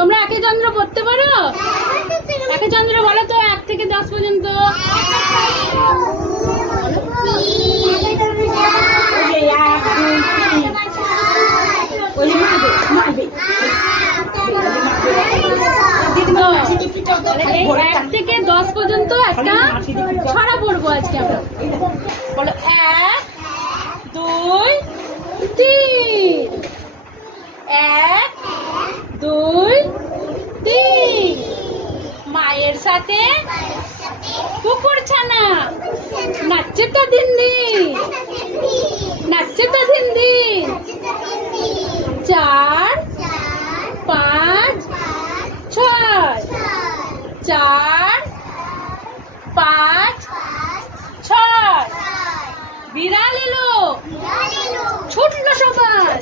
তোমরা একে চন্দ্র পড়তে পারো? একে চন্দ্র বলো তো 1 থেকে 10 পর্যন্ত। এক থেকে 10 পর্যন্ত একটা ছড়া পড়বো আজকে আমরা। বলো 1 2 3। 1 2 3। মায়ের সাথে কুকুর ছানা নাচছে তো দিন দিন, নাচছে তো দিন দিন। 4 5 6। 4 5 6। বিড়াল এলো, ছুটলো সবাই,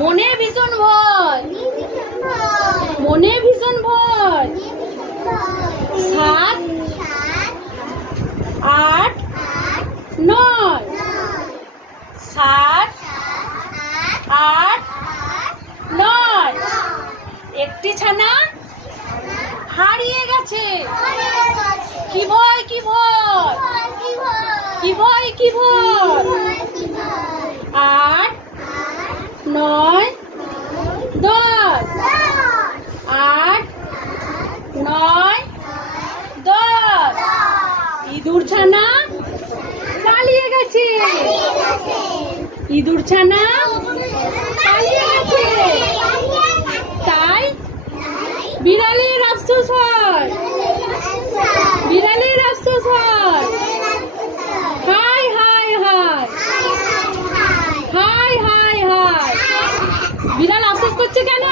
মনে ভীষণ ভয়, মনে ভীষণ ভয়। 7 8 9। 7 8 9। একটি ছানা হারিয়ে গেছে। কি ভয়, কি ভয়, কি ভয়, কি ভয়। 8 9 10। 8 9 10। ইঁদুর ছানা পালিয়ে গেছে, ইঁদুর ছানা পালিয়ে গেছে। তাই বিড়ালের আফসোস হয়, বিড়ালের আফসোস হয়। High high high, high high high. বিড়াল আফসোস করছে কেন?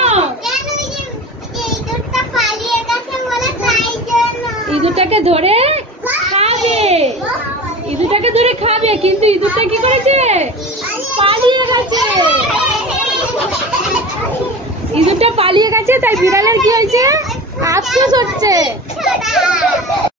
ইঁদুরটাকে ধরে খাবে, ইঁদুরটাকে ধরে খাবে, কিন্তু ইঁদুরটা কি করেছে? পালিয়ে গেছে। ইঁদুরটা পালিয়ে গেছে, তাই বিড়ালের কি হয়েছে? আফসোস হচ্ছে।